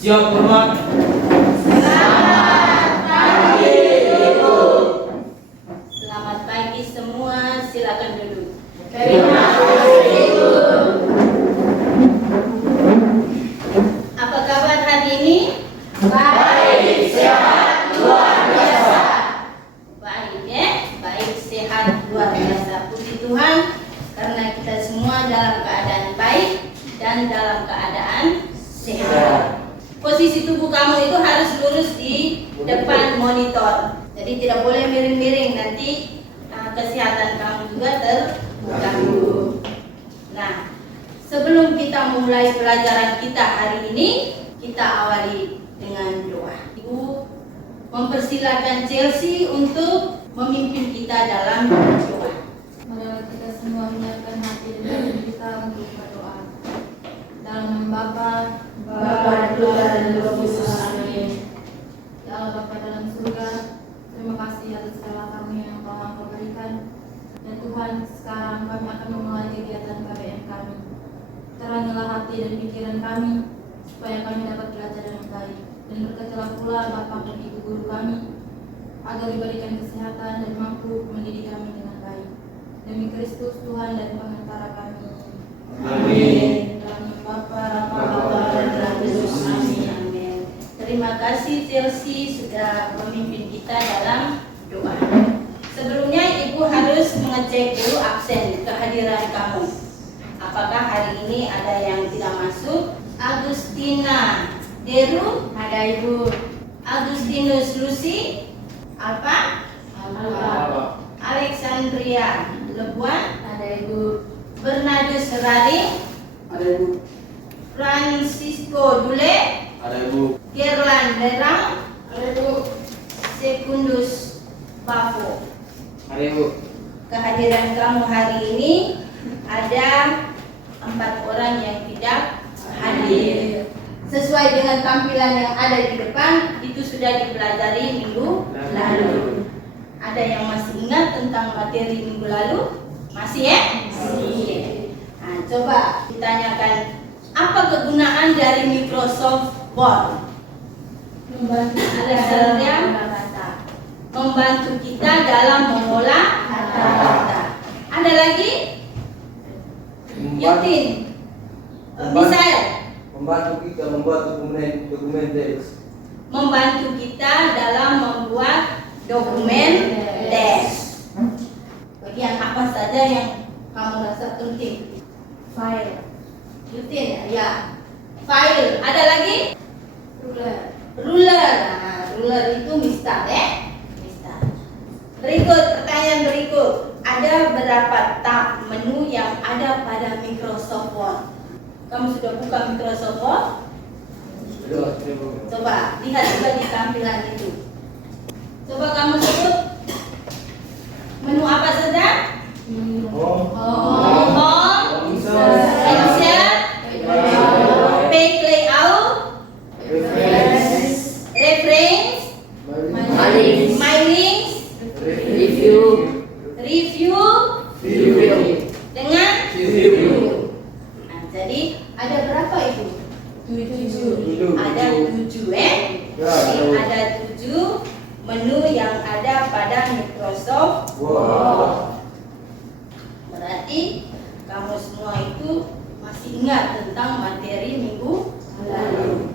Siap hormat. Selamat pagi semua, silakan duduk. Terima kasih, Ibu. Apa kabar hari ini? Baik, sehat, luar biasa. Baik ya, baik, sehat, luar biasa. Puji Tuhan, karena kita semua dalam keadaan baik dan dalam keadaan sehat. Posisi tubuh kamu itu harus lurus di depan monitor. Jadi tidak boleh miring-miring, nanti kesehatan kamu juga terganggu. Nah, sebelum kita mulai pelajaran kita hari ini, kita awali dengan doa. Ibu mempersilakan Chelsea untuk memimpin kita dalam doa. Marilah kita semua menyiapkan hati dan hati kita untuk berdoa. Dalam nama Bapa, Putra dan Roh Kudus. Amin. ya Allah Bapa dalam surga, terima kasih atas segala kamu yang telah Engkau berikan. Dan Tuhan, sekarang kami akan memulai kegiatan KBM kami. Terangilah hati dan pikiran kami, supaya kami dapat belajar dengan baik. Dan berkatilah pula Bapa dan Ibu guru kami, agar diberikan kesehatan dan mampu mendidik kami dengan baik. Demi Kristus Tuhan dan pengantara kami. Amin. Dalam nama Bapa, Putra dan Roh Kudus. Amin. Amin. Terima kasih Chelsea sudah memimpin kita dalam doa. Sebelumnya Ibu harus mengecek dulu absen kehadiran kamu. Apakah hari ini ada yang tidak masuk? Agustina Deru, ada Ibu. Agustinus Lucy, Alfa, Alexandria Lebuan, Ada Ibu. Bernardus Raring, Ada Ibu. Francisco Dule, Ada Ibu. Gerlan Berang, Ada Ibu. Secundus Bafo. Ada Ibu. Kehadiran kamu hari ini ada 4 orang yang tidak hadir. Sesuai dengan tampilan yang ada di depan, itu sudah dipelajari minggu lalu. Ada yang masih ingat tentang materi minggu lalu? Masih ya? Masih. Nah, coba ditanyakan, apa kegunaan dari Microsoft Word? Membantu Alasannya membantu kita dalam mengolah data. Ada lagi? Yutin, Misael, Membantu kita membuat dokumen teks. membantu kita dalam membuat dokumen teks. Bagian apa saja yang kamu rasa penting? file. Yutin, ya. File. Ada lagi? Ruler. Ruler. Nah, ruler itu mistar ya. Mistar. Berikut, pertanyaan berikut. Ada berapa tab menu yang ada pada Microsoft Word? Kamu sudah buka Microsoft Word? Sudah, Ibu. Coba lihat juga di tampilan itu. Coba kamu sebut menu apa saja? Home, Home, insert, insert, page layout, reference, reference, my links, my links, review, review, dengan review. Nah, jadi ada berapa itu? 7. Ada 7 Ya, Jadi tahu. ada 7 menu yang ada pada Microsoft Wah. Berarti kamu semua itu masih ingat tentang materi minggu lalu.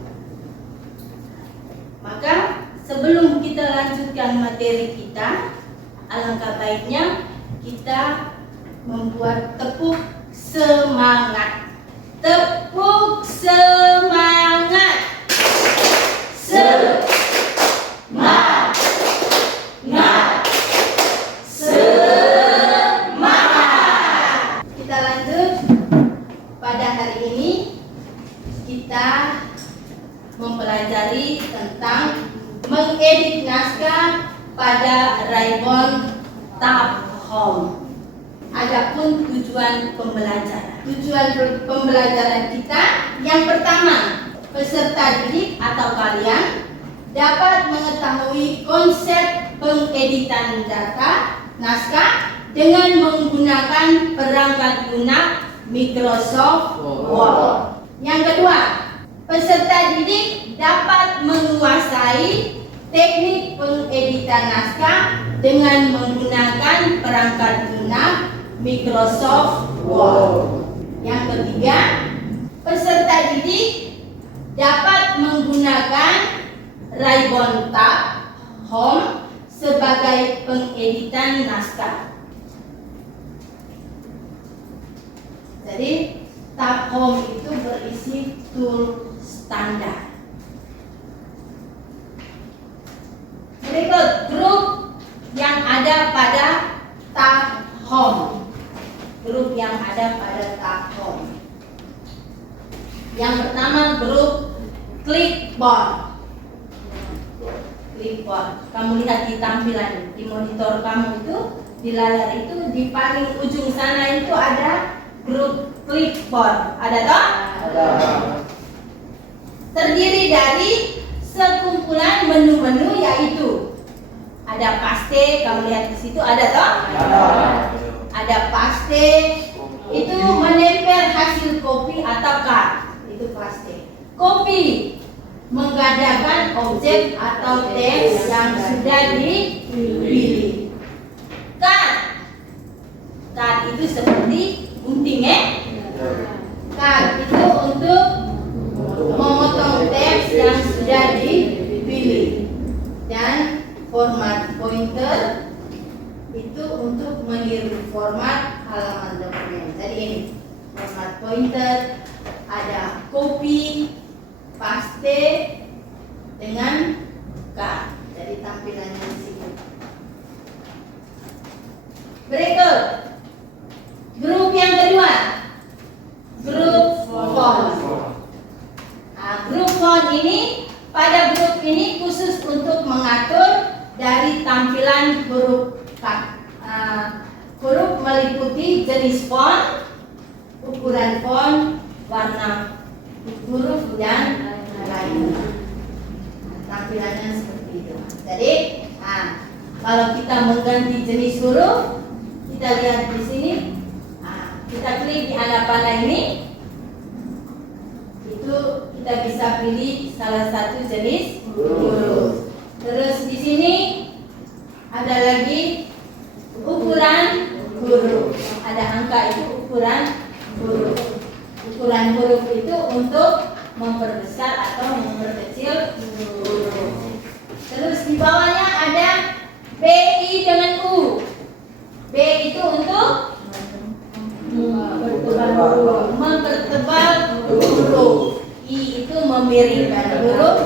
Maka sebelum kita lanjutkan materi kita, alangkah baiknya kita membuat tepuk semangat. Tepuk semangat. Semangat. Semangat. Kita lanjut. Pada hari ini kita mempelajari tentang mengedit naskah pada Raybon Tab Home. Adapun tujuan pembelajaran. Tujuan pembelajaran kita yang pertama, peserta didik atau kalian dapat mengetahui konsep pengeditan data naskah dengan menggunakan perangkat lunak Microsoft Word. Yang kedua, peserta didik dapat menguasai teknik pengeditan naskah dengan menggunakan perangkat lunak Microsoft Word. Yang ketiga, peserta didik dapat menggunakan Ribbon Tab Home sebagai pengeditan naskah. Jadi tab home itu berisi tool standar. Berikut grup yang ada pada tab home. Grup yang ada pada tab home. Yang pertama grup clipboard. Clipboard. Kamu lihat di tampilan di monitor kamu itu, di layar itu, di paling ujung sana itu ada grup clipboard. Ada toh? Ada. Terdiri dari sekumpulan menu-menu, yaitu ada paste. Kamu lihat di situ ada toh? Ada. Ada paste, itu menempel hasil kopi atau card. Itu paste. Copy, menggandakan objek atau teks yang sudah dipilih. Card itu seperti gunting Card itu untuk memotong teks yang sudah dipilih. Dan format pointer itu untuk meniru format halaman dokumen. Jadi ini format pointer, ada copy, paste dengan card. Jadi tampilannya di sini. Berikut grup yang kedua, grup font. Nah, grup font ini, pada grup ini khusus untuk mengatur dari tampilan huruf. Huruf meliputi jenis font, ukuran font, warna huruf, dan lainnya. Tampilannya seperti itu. Jadi, kalau kita mengganti jenis huruf, kita lihat di sini. Kita klik di anak panah ini, itu kita bisa pilih salah satu jenis huruf. Terus di sini ada lagi ukuran huruf. Ada angka, itu ukuran huruf. Ukuran huruf itu untuk memperbesar atau memperkecil huruf. Terus di bawahnya ada BI dengan U. B itu untuk mempertebal huruf. I itu memiringkan huruf.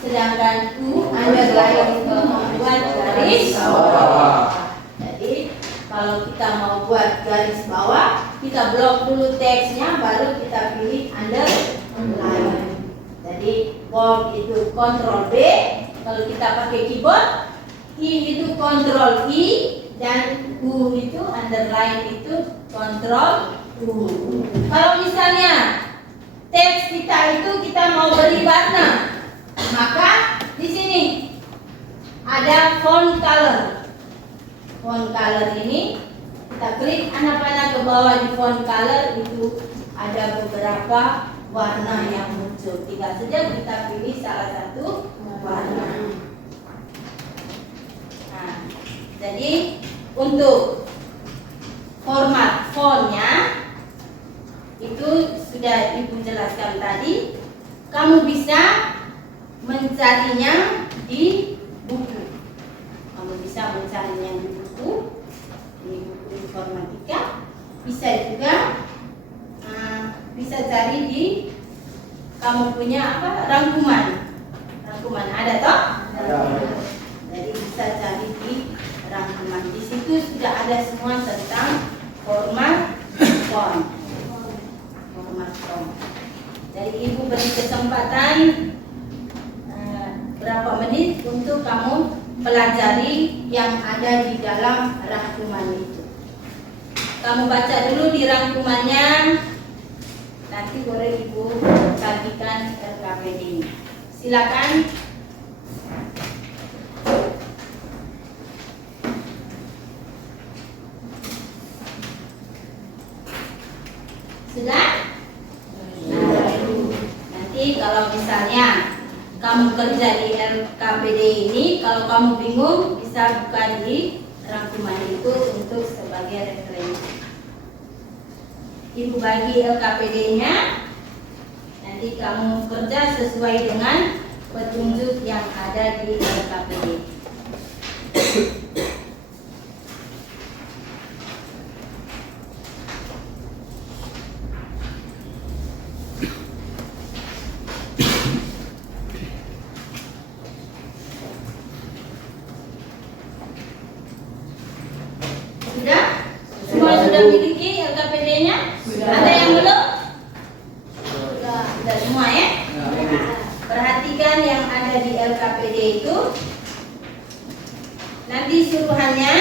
Sedangkan U underline itu membuat garis bawah. Jadi kalau kita mau buat garis bawah, kita blok dulu teksnya, baru kita pilih underline. Jadi bold itu Ctrl B. Kalau kita pakai keyboard, I itu Ctrl I, dan U itu underline itu Ctrl U. Kalau misalnya teks kita itu kita mau beri warna, maka di sini ada font color. Font color ini kita klik anak panah ke bawah di font color, itu ada beberapa warna yang muncul. Tinggal saja kita pilih salah satu warna. Nah, jadi untuk format fontnya itu sudah Ibu jelaskan tadi. Kamu bisa mencarinya di buku. Kamu bisa mencarinya di buku informatika. Bisa juga bisa cari di kamu punya rangkuman. Rangkuman ada toh? Jadi bisa cari di rangkuman. Di situ sudah ada semua tentang format font. Format font. Jadi Ibu beri kesempatan berapa menit untuk kamu pelajari yang ada di dalam rangkuman itu. Kamu baca dulu di rangkumannya, nanti boleh Ibu bagikan RKPD. Silakan. Sudah? Nah, nanti kalau misalnya kamu kerja di LKPD ini, kalau kamu bingung bisa buka di rangkuman itu untuk sebagai referensi. Ibu bagi LKPD-nya, nanti kamu kerja sesuai dengan petunjuk yang ada di LKPD. Sudah? Semua sudah miliki LKPD-nya? Ada yang belum? Sudah semua ya? Perhatikan yang ada di LKPD itu. Nanti suruhannya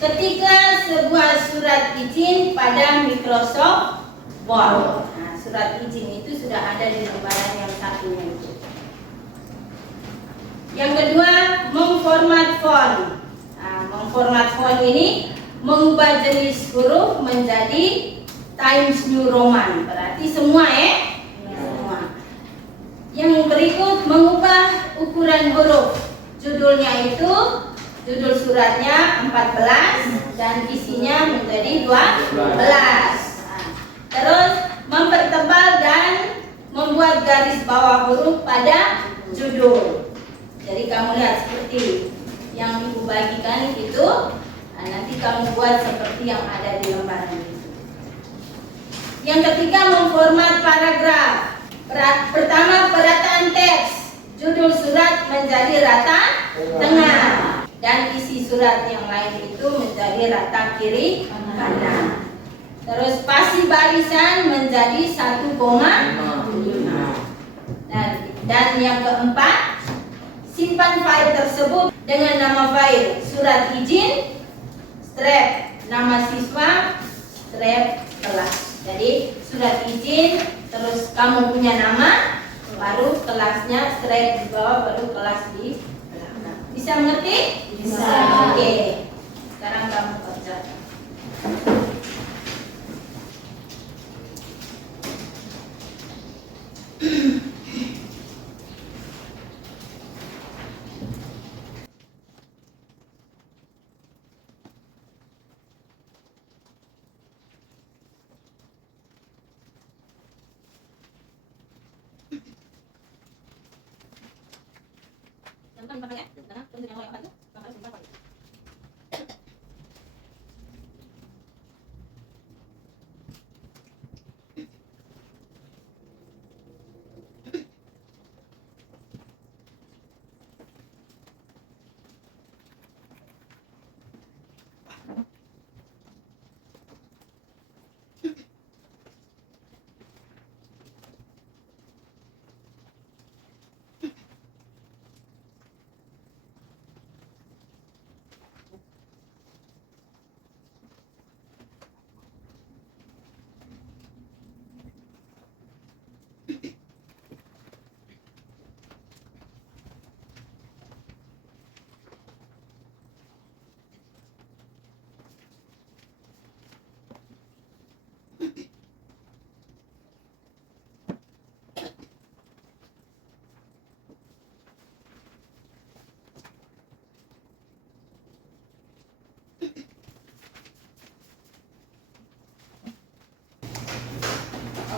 ketika sebuah surat izin pada Microsoft Word. Nah, surat izin itu sudah ada di lembaran yang satunya itu. Yang kedua, memformat font. Nah, memformat font ini mengubah jenis huruf menjadi Times New Roman. Berarti semua ya? Semua. Yang berikut, mengubah ukuran huruf. Judulnya itu, judul suratnya 14 dan isinya menjadi 12. Nah, terus mempertebal dan membuat garis bawah huruf pada judul. Jadi kamu lihat seperti yang ibu bagikan itu, nah, nanti kamu buat seperti yang ada di lembaran itu. Yang ketiga, memformat paragraf. Pertama, perataan teks. Judul surat menjadi rata tengah dan isi surat yang lain itu menjadi rata kiri kanan. Terus spasi barisan menjadi 1,5. Dan yang keempat, simpan file tersebut dengan nama file surat izin, strap nama siswa, strap kelas. Jadi surat izin, terus kamu punya nama, baru kelasnya, strap di bawah, baru kelas di belakang. Bisa mengerti? Bisa. Oke. Sekarang kamu kerjakan.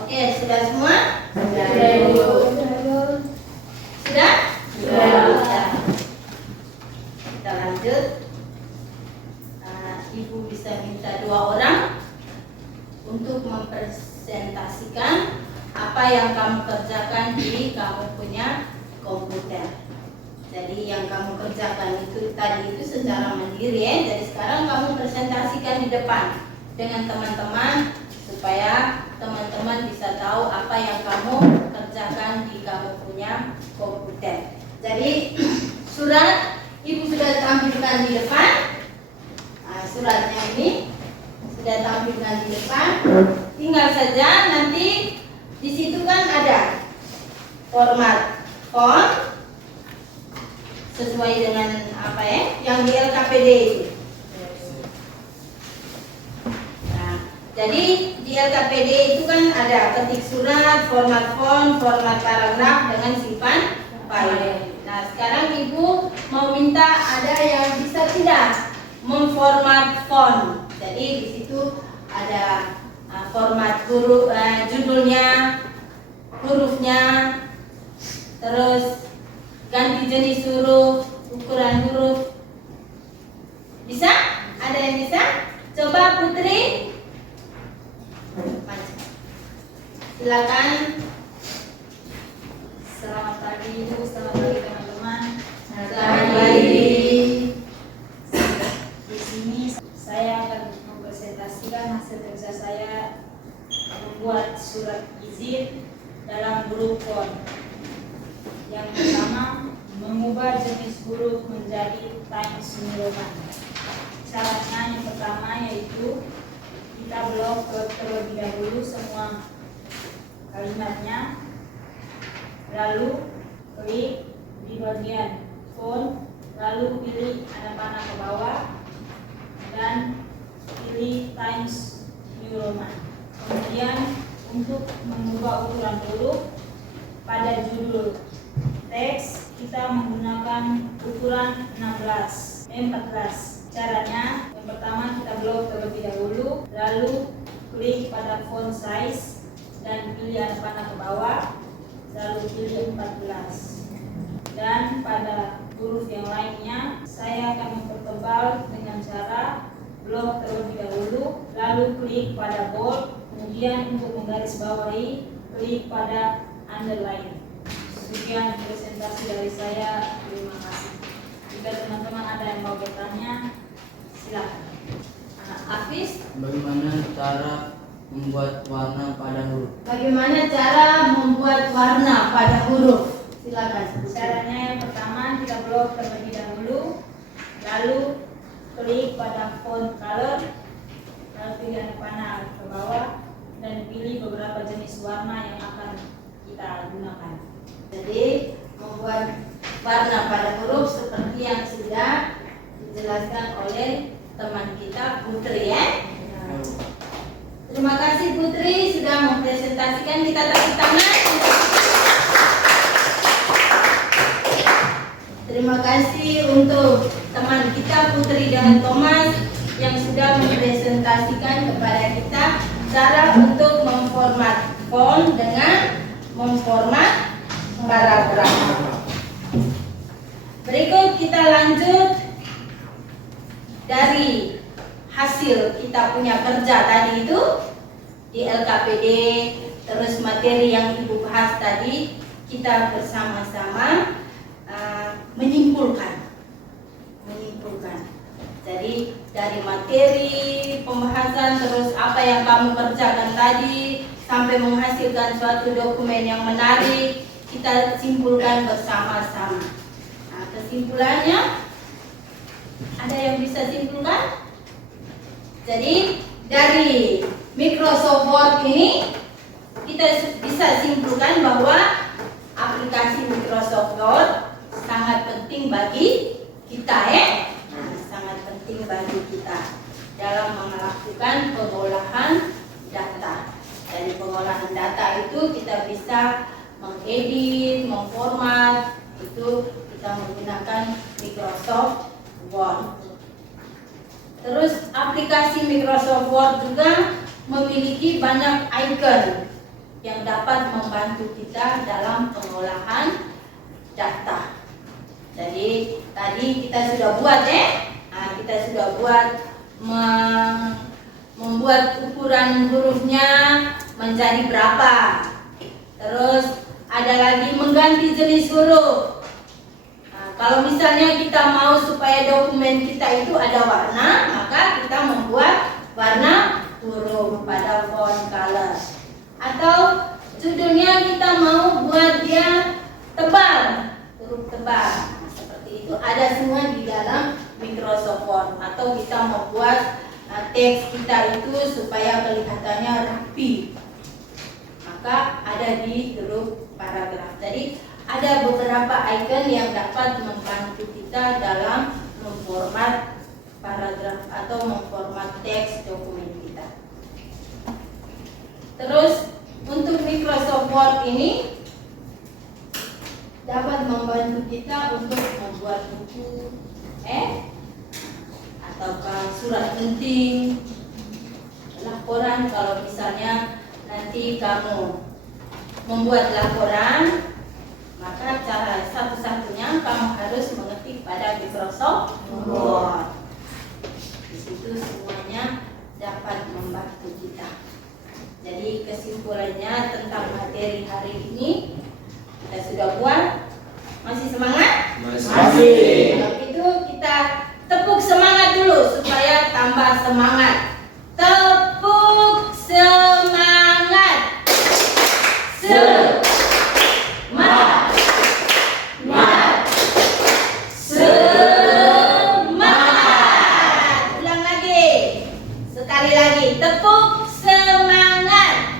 Oke, sudah semua? Sudah. Sudah? Sudah. Kita lanjut. Ibu bisa minta 2 orang untuk mempresentasikan apa yang kamu kerjakan di kamu punya komputer. Jadi yang kamu kerjakan itu tadi itu secara mandiri ya. Jadi sekarang kamu presentasikan di depan dengan teman-teman supaya teman-teman bisa tahu apa yang kamu kerjakan di kamu punya komputer. Jadi surat ibu sudah tampilkan di depan. Suratnya ini sudah tampilkan di depan. Tinggal saja nanti di situ kan ada format font sesuai dengan apa ya yang di LKPD itu. Nah, Jadi di LKPD itu kan ada ketik surat, format font, format paragraf dengan simpan file. Nah sekarang Ibu mau minta ada yang bisa tidak memformat font. Jadi di situ ada format huruf, judulnya, hurufnya, terus ganti jenis huruf, ukuran huruf. Bisa? Ada yang bisa? Coba Putri. Silakan. Selamat pagi Ibu, selamat pagi teman-teman. Selamat pagi. Di sini saya akan mempresentasikan hasil kerja saya membuat surat izin dalam huruf font. Yang pertama, mengubah jenis huruf menjadi Times New Roman. Caranya yang pertama yaitu kita blok terlebih dahulu semua kalimatnya, lalu klik di bagian font, lalu pilih tanda panah ke bawah dan pilih Times New Roman. Kemudian untuk mengubah ukuran huruf pada judul teks kita menggunakan ukuran 14. Caranya yang pertama kita blok terlebih dahulu, lalu klik pada font size dan pilih tanda panah ke bawah, lalu pilih 14. Dan pada huruf yang lainnya saya akan mempertebal dengan cara blok terlebih dahulu, lalu klik pada bold, kemudian untuk menggarisbawahi klik pada underline. Sekian presentasi dari saya, terima kasih. Jika teman-teman ada yang mau bertanya, silakan. Hafiz, Bagaimana cara membuat warna pada huruf? bagaimana cara membuat warna pada huruf? Silakan. Caranya yang pertama kita blok terlebih dahulu, lalu klik pada font color, lalu pilih tanda panah ke bawah dan pilih beberapa jenis warna yang akan kita gunakan. Jadi membuat warna pada huruf seperti yang sudah dijelaskan oleh teman kita Putri ya. Terima kasih Putri sudah mempresentasikan, kita tepuk tangan. Terima kasih untuk teman kita Putri dan Thomas yang sudah mempresentasikan kepada kita cara untuk memformat font dengan memformat paragraf. Berikut kita lanjut dari hasil kita punya kerja tadi itu di LKPD, terus materi yang Ibu bahas tadi, kita bersama-sama menyimpulkan. Jadi dari materi pembahasan terus apa yang kamu kerjakan tadi sampai menghasilkan suatu dokumen yang menarik, kita simpulkan bersama-sama. Nah, kesimpulannya ada yang bisa simpulkan? Jadi dari Microsoft Word ini kita bisa simpulkan bahwa aplikasi Microsoft Word sangat penting bagi kita ya. Nah, sangat penting bagi kita dalam melakukan pengolahan data. Dari pengolahan data itu kita bisa mengedit, memformat, itu kita menggunakan Microsoft Word. Terus aplikasi Microsoft Word juga memiliki banyak icon yang dapat membantu kita dalam pengolahan data. Jadi tadi kita sudah buat ya, kita sudah buat membuat ukuran hurufnya menjadi berapa. Terus ada lagi mengganti jenis huruf. Kalau misalnya kita mau supaya dokumen kita itu ada warna, maka kita membuat warna huruf pada font color. Atau judulnya kita mau buat dia tebal, huruf tebal. Nah, seperti itu ada semua di dalam Microsoft Word. Atau kita mau buat teks kita itu supaya kelihatannya rapi, maka ada di huruf paragraf. Jadi ada beberapa icon yang dapat membantu kita dalam memformat paragraf atau memformat teks dokumen kita. tab ini dapat membantu kita untuk membuat buku, ataukah surat penting, laporan. Kalau misalnya nanti kamu membuat laporan, maka cara satu-satunya kamu harus mengetik pada Microsoft Word. Di situ semuanya dapat membantu kita. Jadi kesimpulannya tentang materi hari ini kita sudah buat. Masih semangat? Masih. Kalau gitu kita tepuk semangat dulu supaya tambah semangat. Tepuk semangat. Semangat. Semangat. Ulang lagi. Sekali lagi. Tepuk semangat.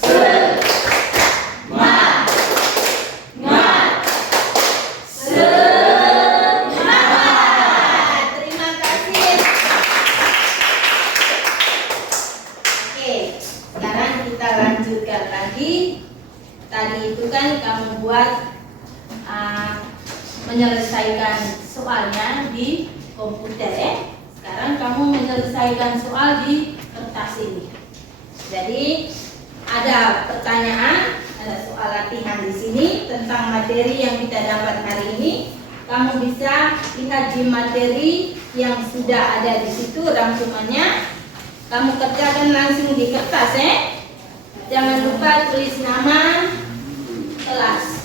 Semangat. Semangat. Terima kasih. Oke, sekarang kita lanjutkan lagi. Tadi itu kan kamu buat menyelesaikan soalnya di komputer ya. Sekarang kamu menyelesaikan soal di kertas ini. Jadi ada pertanyaan, ada soal latihan di sini tentang materi yang kita dapat hari ini. Kamu bisa lihat di materi yang sudah ada di situ rangkumannya. Kamu kerjakan langsung di kertas ya. Jangan lupa tulis nama kelas.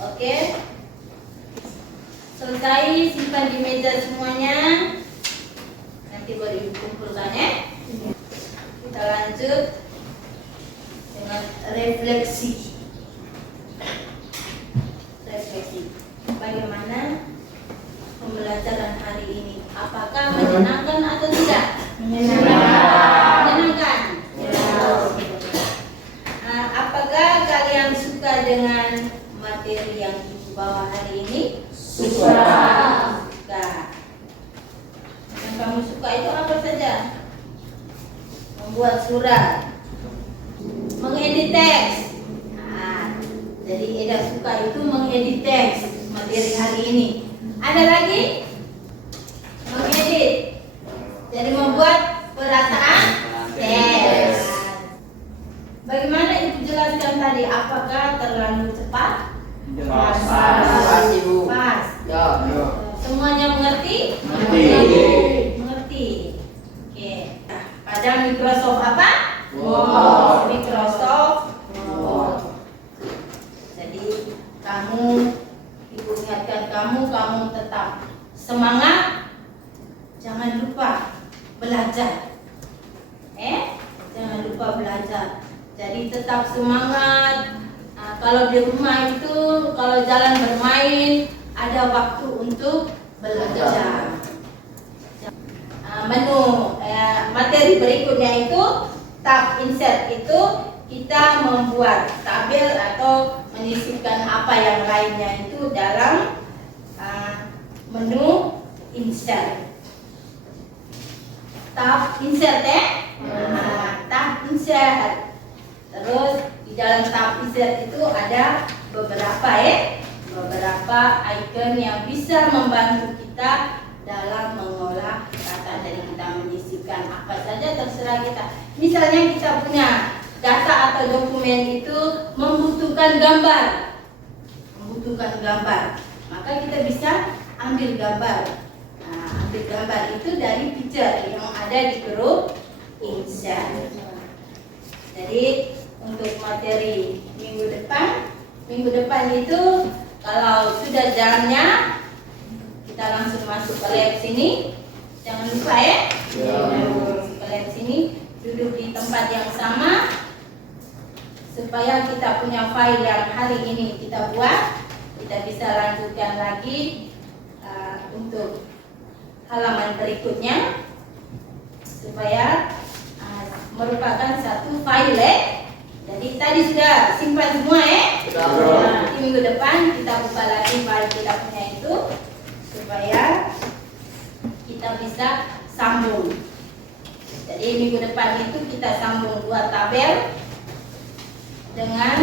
Oke, selesai, simpan di meja semuanya. Nanti baru dikumpulkan ya. Kita lanjut dengan refleksi. Bagaimana pembelajaran hari ini? Apakah menyenangkan atau tidak? Menyenangkan. Apakah kalian suka dengan materi yang ibu bawa hari ini? Suka. Yang kamu suka itu apa saja? Membuat surat, mengedit teks. Jadi Eda suka itu mengedit teks materi hari ini. Ada lagi? Mengedit. Jadi membuat perasaan teks. Bagaimana Ibu jelaskan tadi? Apakah terlalu cepat? Pas, Ibu. Pas. Ya. Semuanya mengerti? Mengerti. Oke. Nah, pada Microsoft apa? Word. Microsoft Word. Jadi kamu, Ibu ingatkan kamu tetap semangat. Jangan lupa belajar. Jangan lupa belajar. Jadi tetap semangat. Kalau di rumah itu, kalau jalan bermain, ada waktu untuk belajar. Menu materi berikutnya itu tab insert, itu kita membuat tabel atau menyisipkan apa yang lainnya itu dalam menu insert. Tab insert tab insert. Terus di dalam tab insert itu ada beberapa icon yang bisa membantu kita dalam mengolah data dari kita menyisipkan apa saja terserah kita. Misalnya kita punya data atau dokumen itu membutuhkan gambar, maka kita bisa ambil gambar. Nah, ambil gambar itu dari picture yang ada di grup Insight. Jadi untuk materi minggu depan itu kalau sudah jamnya kita langsung masuk ke lab sini. Jangan lupa ya. Masuk ke lab sini, duduk di tempat yang sama supaya kita punya file yang hari ini kita buat, kita bisa lanjutkan lagi untuk halaman berikutnya supaya merupakan satu file. Jadi tadi sudah simpan semua ya. Nanti minggu depan kita buka lagi file kita punya itu supaya kita bisa sambung. Jadi minggu depan itu kita sambung 2 tabel dengan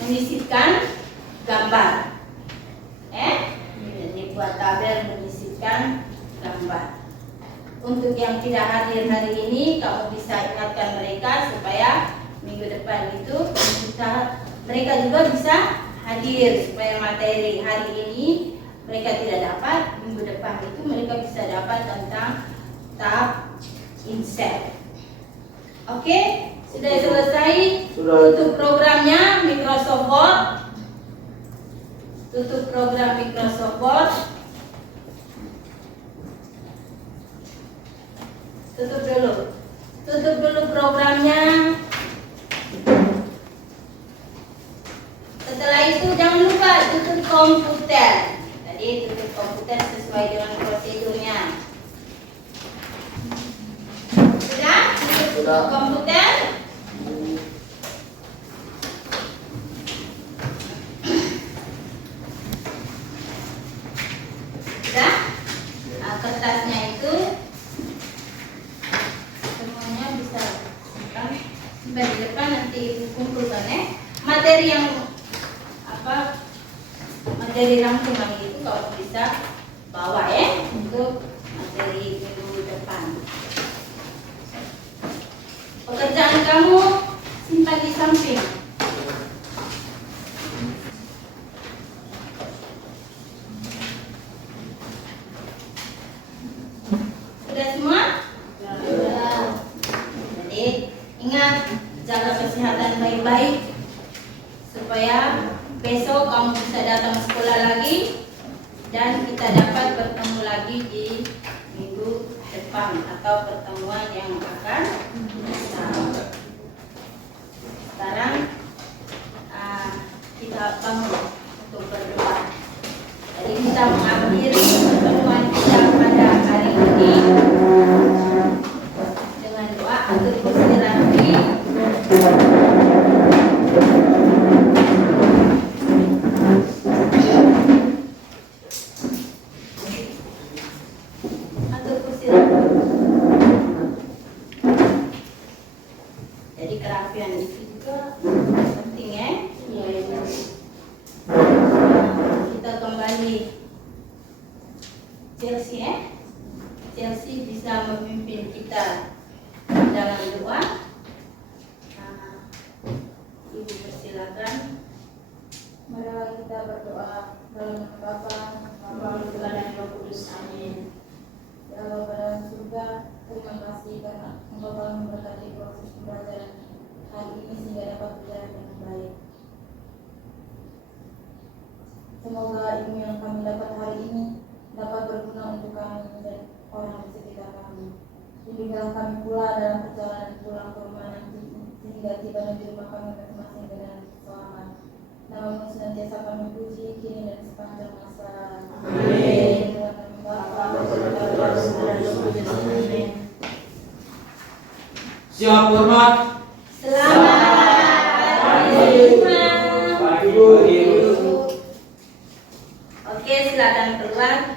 menyisipkan gambar. Jadi 2 tabel menyisipkan gambar. Untuk yang tidak hadir hari ini, kamu bisa ingatkan mereka supaya minggu depan itu mereka juga bisa hadir supaya materi hari ini mereka tidak dapat, minggu depan itu mereka bisa dapat tentang tab Insight. Oke, sudah selesai. Tutup programnya Microsoft Word. Tutup program Microsoft Word. Tutup dulu programnya. Setelah itu jangan lupa tutup komputer. Tadi tutup komputer sesuai dengan prosedurnya. Sudah? Tutup komputer. Sudah? Kertasnya itu semuanya bisa simpan di depan, nanti kumpulkan ya. Materi yang materi rangkuman itu kalau bisa bawa ya untuk materi minggu depan. Pekerjaan kamu simpan di samping. Sudah semua? Sudah. Jadi ingat, jaga kesehatan baik-baik supaya besok kamu bisa datang sekolah lagi dan kita dapat bertemu lagi di minggu depan atau pertemuan yang akan datang. Sekarang kita bangun untuk berdoa. Jadi kita mengakhiri pertemuan kita pada hari ini dengan doa atur Gusti Rati. Jadi kerapian itu juga penting ya. Kita kembali Chelsea ya. Chelsea bisa memimpin kita dalam doa. Ibu persilakan. Marilah kita berdoa dalam nama Bapa, Putra dan Roh Kudus. Amin. Ya Allah dalam surga, terima kasih karena Engkau telah memberkati proses pembelajaran hari ini sehingga dapat berjalan dengan baik. Semoga ilmu yang kami dapat hari ini dapat berguna untuk kami dan orang di sekitar kami. Bimbinglah kami pula dalam perjalanan pulang ke rumah nanti sehingga tiba di rumah kami masing-masing dengan selamat. Nama-Mu senantiasa kami puji kini dan sepanjang masa. Amin. Siap hormat. Selamat hari Jumat. Pagi. Oke, silakan keluar.